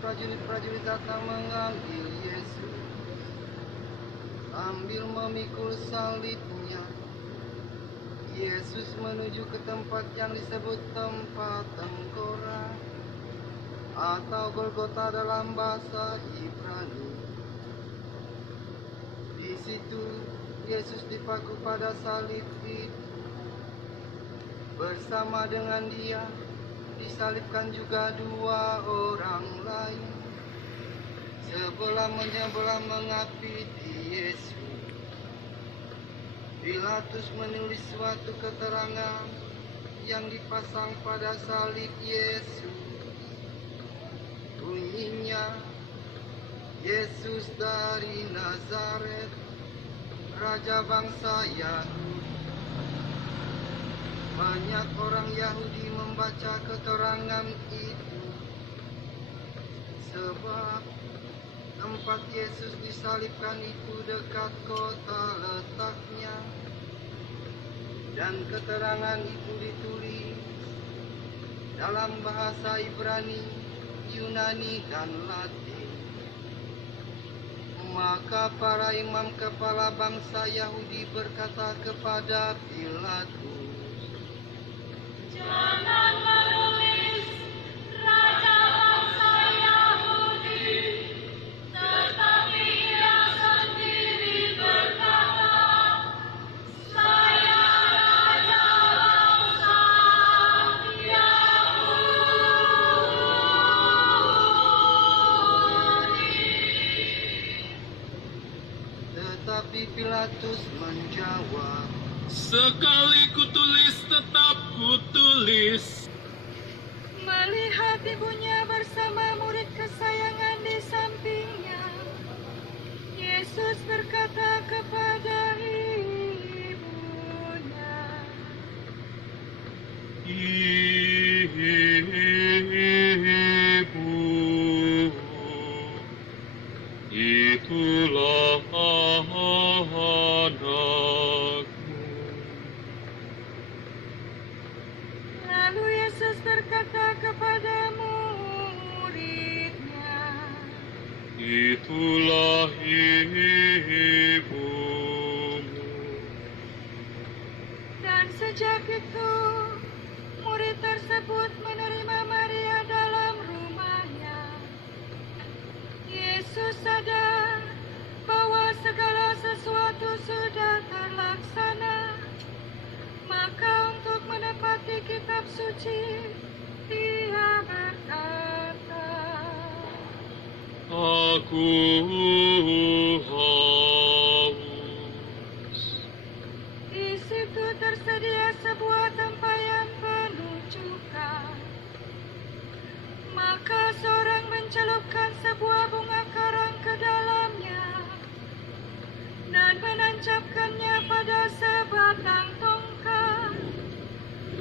prajurit-prajurit datang mengambil Yesus, sambil memikul salibnya. Yesus menuju ke tempat yang disebut tempat tengkorak atau Golgota dalam bahasa Ibrani. Di situ Yesus dipaku pada salib itu. Bersama dengan dia disalibkan juga dua orang lain, sebelah menyebelah mengapiti Yesus. Pilatus menulis suatu keterangan yang dipasang pada salib Yesus. Bunyinya, Yesus dari Nazaret, Raja bangsa Yahudi. Banyak orang Yahudi membaca keterangan itu, sebab tempat Yesus disalibkan itu dekat kota letaknya, dan keterangan itu ditulis dalam bahasa Ibrani, Yunani, dan Latin. Maka para imam kepala bangsa Yahudi berkata kepada Pilatus, "Jangan menulis Raja bangsa Yahudi, tetapi ia sendiri berkata, saya Raja bangsa Yahudi." Tetapi Pilatus menjawab, "Sekali kutulis, tetap kutulis." Melihat ibunya bersama murid kesayangan di sampingnya, Yesus berkata kepada ibunya, Ibu, itulah anakmu. Lalu Yesus berkata kepada muridnya, Itulah ibumu. dan sejak itu murid tersebut menerima Maria dalam rumahnya. Yesus sadar bahwa segala sesuatu sudah terlaksana. Maka untuk menepati kitab suci, dia berkata, Aku haus. di situ tersedia sebuah tempayan penuh cuka. Maka seorang mencelupkan sebuah bunga karang ke dalamnya dan menancapkannya pada sebatang tongkat,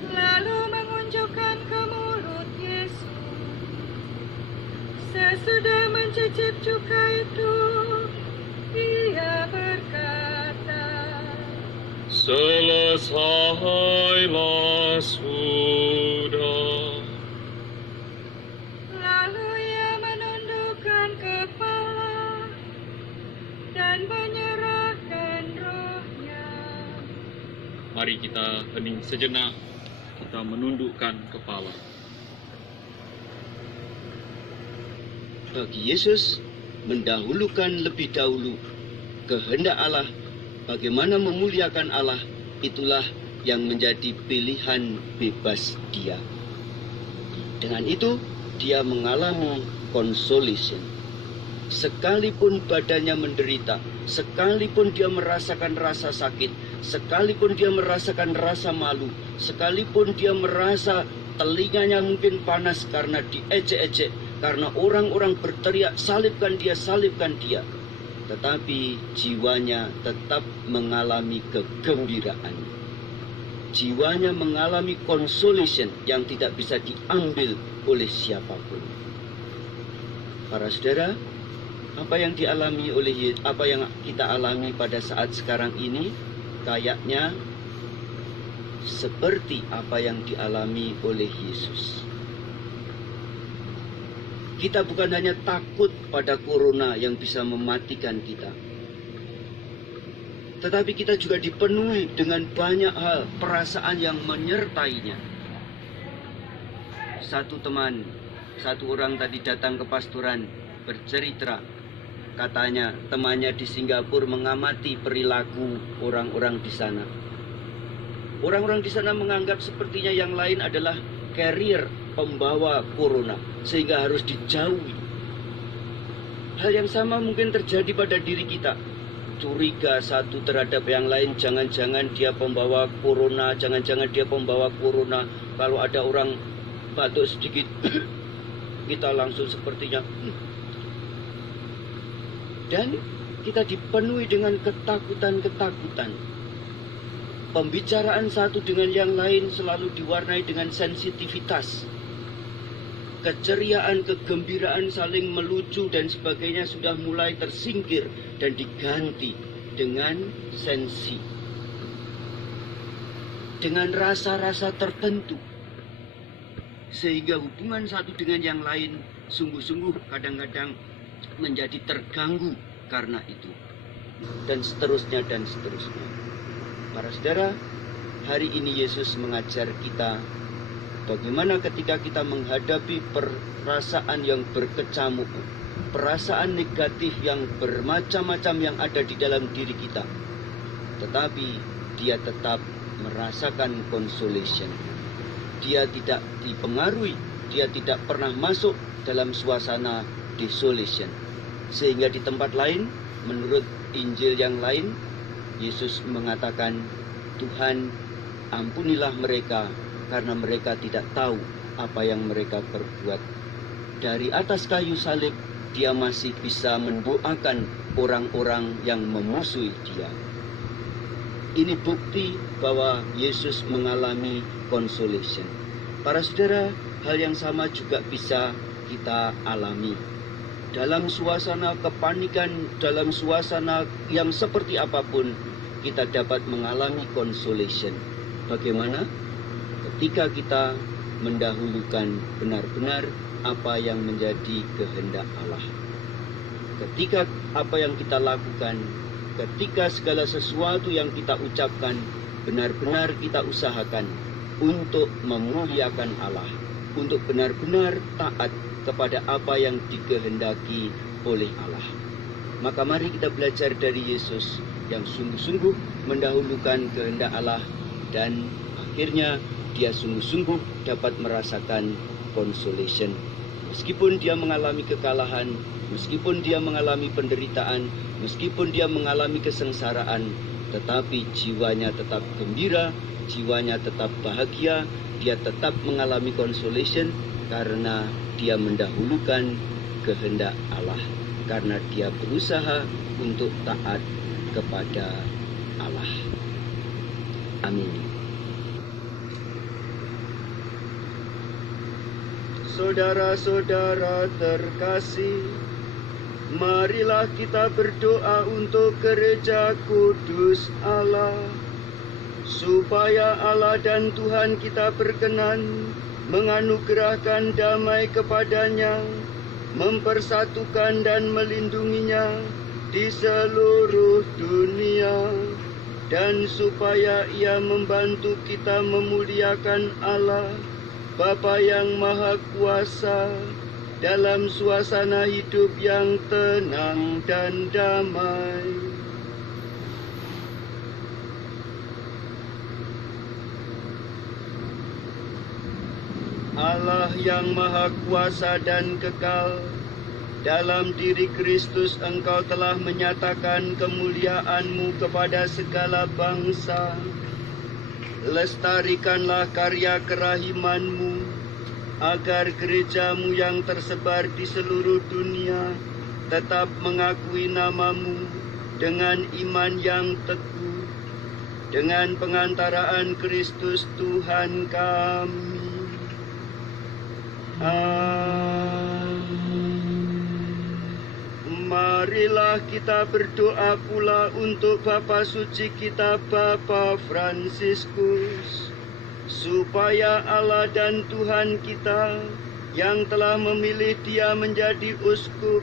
lalu mengunjukkan ke mulut Yesus. Sesudah mencicip cuka itu, ia berkata, Selesailah sudah. lalu ia menundukkan kepala dan menyerahkan rohnya. Mari kita hening sejenak, kita menundukkan kepala. Bagi Yesus, mendahulukan lebih dahulu kehendak Allah, bagaimana memuliakan Allah, itulah yang menjadi pilihan bebas dia. Dengan itu, dia mengalami consolation. Sekalipun badannya menderita, sekalipun dia merasakan rasa sakit, sekalipun dia merasakan rasa malu, sekalipun dia merasa telinganya mungkin panas karena diejek-ejek, karena orang-orang berteriak, salibkan dia, salibkan dia. Tetapi jiwanya tetap mengalami kegembiraan. Jiwanya mengalami consolation yang tidak bisa diambil oleh siapapun. Para saudara, apa yang kita alami pada saat sekarang ini kayaknya seperti apa yang dialami oleh Yesus. Kita bukan hanya takut pada corona yang bisa mematikan kita, tetapi kita juga dipenuhi dengan banyak hal, perasaan yang menyertainya. Satu orang tadi datang ke pastoran bercerita, katanya temannya di Singapura mengamati perilaku orang-orang di sana. Orang-orang di sana menganggap sepertinya yang lain adalah carrier, pembawa corona, sehingga harus dijauhi. Hal yang sama mungkin terjadi pada diri kita. Curiga satu terhadap yang lain, jangan-jangan dia pembawa corona, jangan-jangan dia pembawa corona. Kalau ada orang batuk sedikit, kita langsung sepertinya. Dan kita dipenuhi dengan ketakutan-ketakutan. Pembicaraan satu dengan yang lain selalu diwarnai dengan sensitivitas. Keceriaan, kegembiraan, saling melucu dan sebagainya sudah mulai tersingkir dan diganti dengan sensi. Dengan rasa-rasa tertentu. Sehingga hubungan satu dengan yang lain sungguh-sungguh kadang-kadang menjadi terganggu karena itu. Dan seterusnya dan seterusnya. Para saudara, hari ini Yesus mengajar kita bagaimana ketika kita menghadapi perasaan yang berkecamuk, perasaan negatif yang bermacam-macam yang ada di dalam diri kita. Tetapi dia tetap merasakan consolation. Dia tidak dipengaruhi, dia tidak pernah masuk dalam suasana desolation. Sehingga di tempat lain, menurut Injil yang lain, Yesus mengatakan, Tuhan, ampunilah mereka karena mereka tidak tahu apa yang mereka perbuat. Dari atas kayu salib, dia masih bisa mendoakan orang-orang yang memusuhi dia. Ini bukti bahwa Yesus mengalami consolation. Para saudara, hal yang sama juga bisa kita alami. Dalam suasana kepanikan, dalam suasana yang seperti apapun, kita dapat mengalami consolation. Bagaimana? Ketika kita mendahulukan benar-benar apa yang menjadi kehendak Allah. Ketika apa yang kita lakukan, ketika segala sesuatu yang kita ucapkan, benar-benar kita usahakan untuk memuliakan Allah, untuk benar-benar taat kepada apa yang dikehendaki oleh Allah. Maka mari kita belajar dari Yesus yang sungguh-sungguh mendahulukan kehendak Allah dan akhirnya dia sungguh-sungguh dapat merasakan consolation. Meskipun dia mengalami kekalahan, meskipun dia mengalami penderitaan, meskipun dia mengalami kesengsaraan, tetapi jiwanya tetap gembira, jiwanya tetap bahagia, dia tetap mengalami consolation karena dia mendahulukan kehendak Allah, karena dia berusaha untuk taat kepada Allah. Amin. Saudara-saudara terkasih, marilah kita berdoa untuk gereja kudus Allah, supaya Allah dan Tuhan kita berkenan menganugerahkan damai kepadanya, mempersatukan dan melindunginya di seluruh dunia, dan supaya Ia membantu kita memuliakan Allah, Bapa yang Maha Kuasa, dalam suasana hidup yang tenang dan damai. Allah yang Maha Kuasa dan kekal, dalam diri Kristus Engkau telah menyatakan kemuliaan-Mu kepada segala bangsa. Lestarikanlah karya kerahiman-Mu, agar gereja-Mu yang tersebar di seluruh dunia tetap mengakui nama-Mu dengan iman yang teguh, dengan pengantaraan Kristus Tuhan kami. Marilah kita berdoa pula untuk Bapa Suci kita, Bapa Fransiskus, supaya Allah dan Tuhan kita yang telah memilih Dia menjadi uskup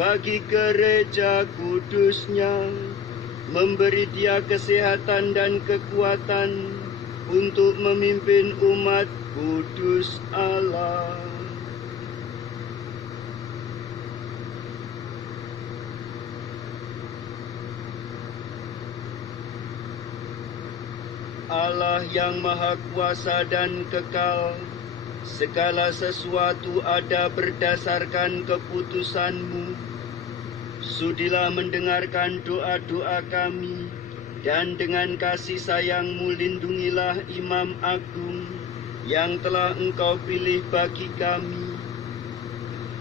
bagi gereja kudusnya, memberi Dia kesehatan dan kekuatan untuk memimpin umat kudus Allah. Allah yang Maha Kuasa dan kekal, segala sesuatu ada berdasarkan keputusan-Mu. Sudilah mendengarkan doa-doa kami, dan dengan kasih sayang-Mu lindungilah Imam Agung yang telah Engkau pilih bagi kami.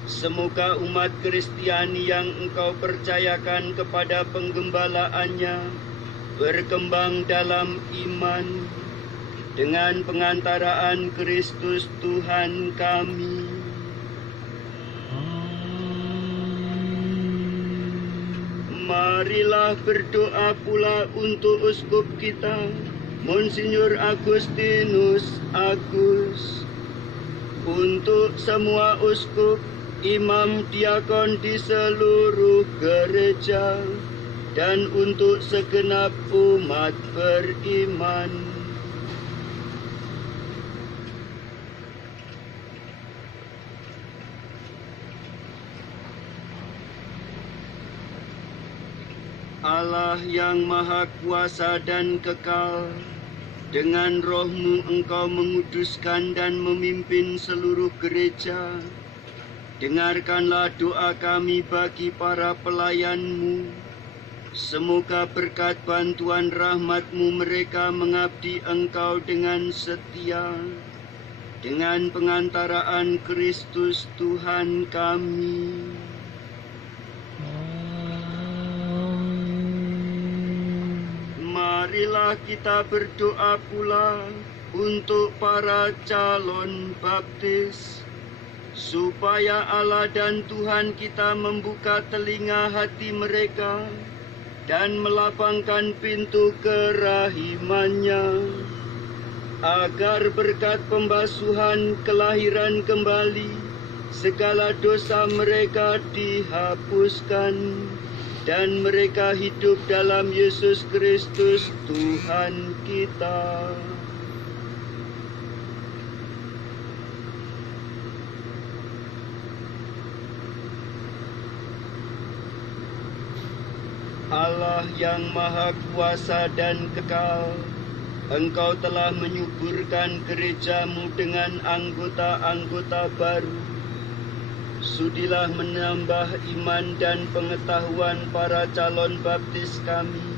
Semoga umat Kristiani yang Engkau percayakan kepada penggembalaannya berkembang dalam iman dengan pengantaraan Kristus Tuhan kami. Marilah berdoa pula untuk uskup kita, Monsinyur Agustinus Agus, untuk semua uskup, imam, diakon di seluruh gereja, dan untuk segenap umat beriman. Allah yang Maha Kuasa dan kekal, dengan roh-Mu Engkau menguduskan dan memimpin seluruh gereja. Dengarkanlah doa kami bagi para pelayan-Mu. Semoga berkat bantuan rahmat-Mu mereka mengabdi Engkau dengan setia, dengan pengantaraan Kristus Tuhan kami. Marilah kita berdoa pula untuk para calon baptis, supaya Allah dan Tuhan kita membuka telinga hati mereka dan melapangkan pintu kerahimannya, agar berkat pembasuhan kelahiran kembali segala dosa mereka dihapuskan, dan mereka hidup dalam Yesus Kristus Tuhan kita. Allah yang Maha Kuasa dan kekal, Engkau telah menyuburkan gereja-Mu dengan anggota-anggota baru. Sudilah menambah iman dan pengetahuan para calon baptis kami,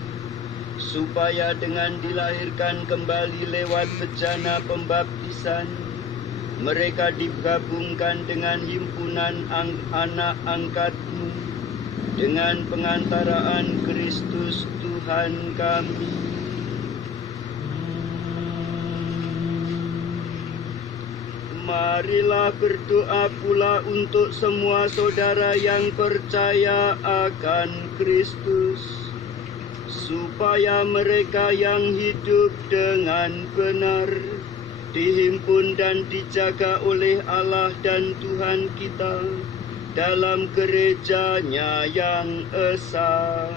supaya dengan dilahirkan kembali lewat bejana pembaptisan, mereka digabungkan dengan himpunan anak angkat-Mu, dengan pengantaraan Kristus Tuhan kami. Marilah berdoa pula untuk semua saudara yang percaya akan Kristus, supaya mereka yang hidup dengan benar dihimpun dan dijaga oleh Allah dan Tuhan kita dalam gerejanya yang esa.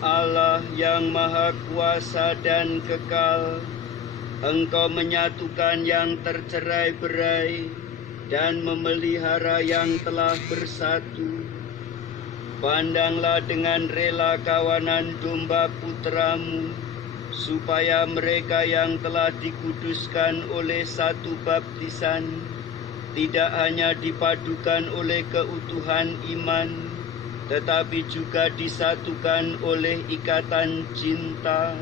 Allah yang Maha Kuasa dan kekal, Engkau menyatukan yang tercerai-berai dan memelihara yang telah bersatu. Pandanglah dengan rela kawanan domba putra-Mu, supaya mereka yang telah dikuduskan oleh satu baptisan tidak hanya dipadukan oleh keutuhan iman, tetapi juga disatukan oleh ikatan cinta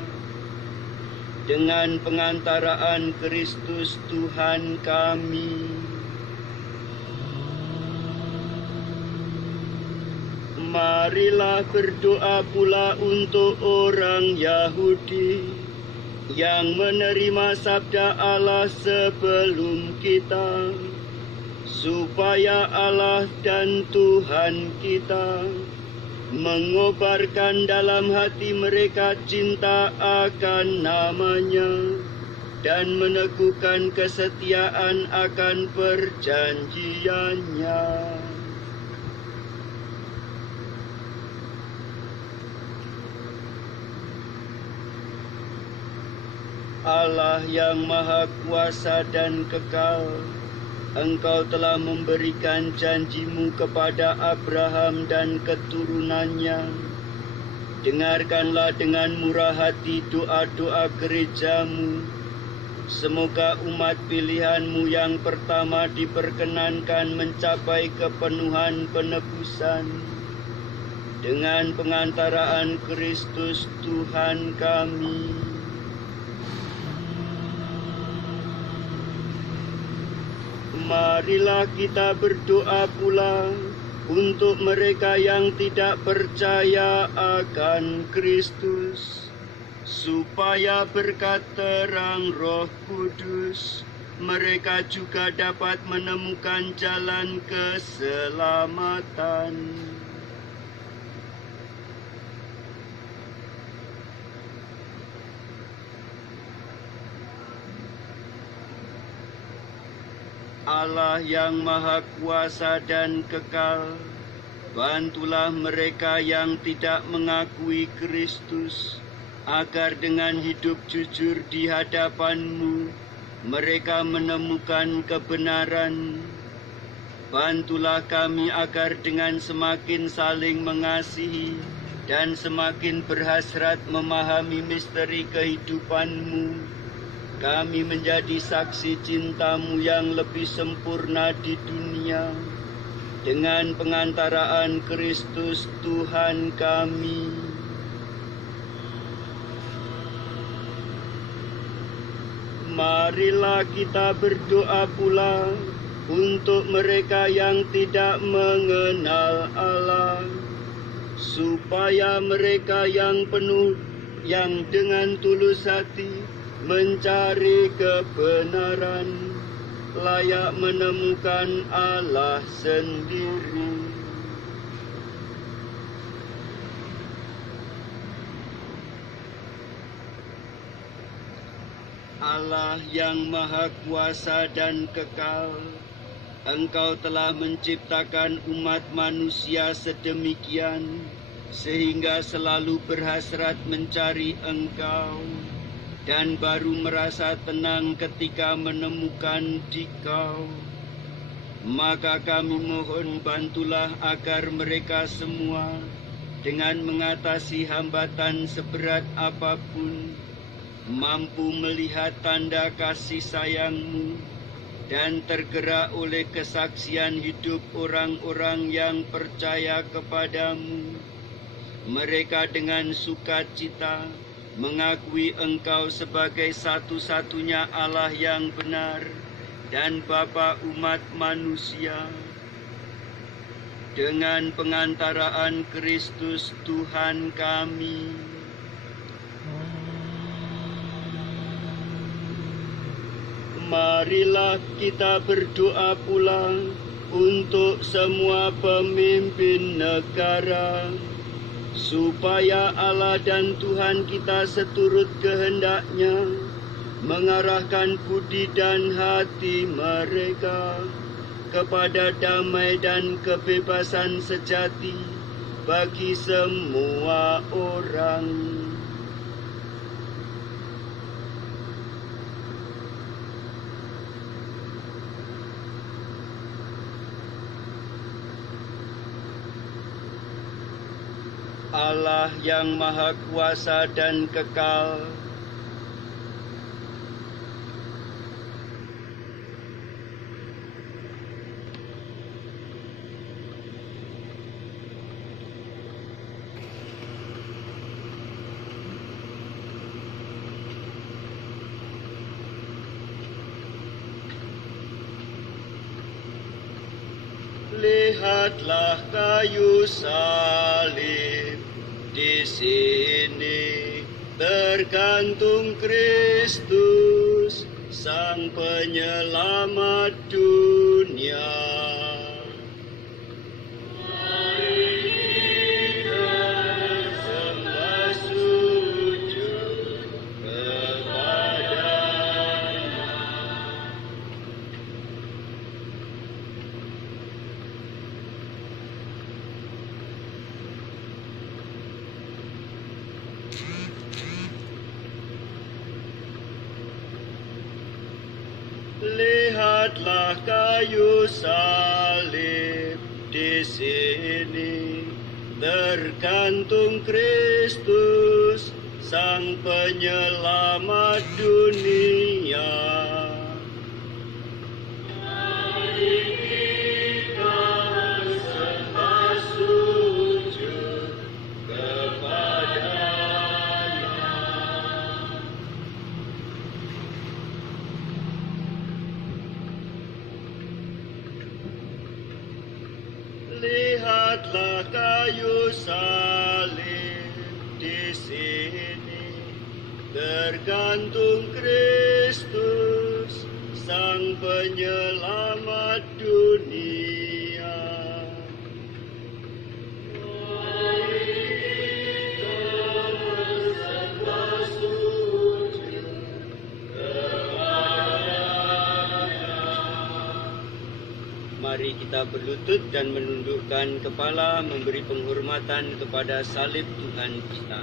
dengan pengantaraan Kristus Tuhan kami. Marilah berdoa pula untuk orang Yahudi yang menerima sabda Allah sebelum kita, supaya Allah dan Tuhan kita mengobarkan dalam hati mereka cinta akan nama-Nya dan meneguhkan kesetiaan akan perjanjian-Nya. Allah yang Maha Kuasa dan Kekal, Engkau telah memberikan janji-Mu kepada Abraham dan keturunannya. Dengarkanlah dengan murah hati doa-doa gereja-Mu. Semoga umat pilihan-Mu yang pertama diperkenankan mencapai kepenuhan penebusan dengan pengantaraan Kristus Tuhan kami. Marilah kita berdoa pula untuk mereka yang tidak percaya akan Kristus, supaya berkat terang Roh Kudus mereka juga dapat menemukan jalan keselamatan. Allah yang Maha Kuasa dan Kekal, bantulah mereka yang tidak mengakui Kristus, agar dengan hidup jujur di hadapan-Mu, mereka menemukan kebenaran. Bantulah kami agar dengan semakin saling mengasihi dan semakin berhasrat memahami misteri kehidupan-Mu, kami menjadi saksi cinta-Mu yang lebih sempurna di dunia dengan pengantaraan Kristus Tuhan kami. Marilah kita berdoa pula untuk mereka yang tidak mengenal Allah, supaya mereka yang dengan tulus hati mencari kebenaran, layak menemukan Allah sendiri. Allah yang Maha Kuasa dan Kekal, Engkau telah menciptakan umat manusia sedemikian sehingga selalu berhasrat mencari Engkau, dan baru merasa tenang ketika menemukan Dikau. Maka kami mohon bantulah agar mereka semua dengan mengatasi hambatan seberat apapun, mampu melihat tanda kasih sayang-Mu dan tergerak oleh kesaksian hidup orang-orang yang percaya kepadamu. Mereka dengan sukacita mengakui Engkau sebagai satu-satunya Allah yang benar dan Bapa umat manusia. Dengan pengantaraan Kristus Tuhan kami. Marilah kita berdoa pula untuk semua pemimpin negara, supaya Allah dan Tuhan kita seturut kehendak-Nya mengarahkan budi dan hati mereka kepada damai dan kebebasan sejati bagi semua orang. Allah yang Maha Kuasa dan Kekal, lihatlah kayu salib, di sini tergantung Kristus, Sang Penyelamat dunia. dunia. Sembah sujud kepadanya. Lihatlah kayu salib di sini, tergantung Kristus, Sang Penyelamat dunia. Mari kita bersembah sujud kepadanya. Lihatlah kayu salib di sini, tergantung Kristus, Sang Penyelamat dunia. Mari kita bersembah sujud kepadanya. Mari kita berlutut dan menundukkan kepala, memberi penghormatan kepada salib Tuhan kita.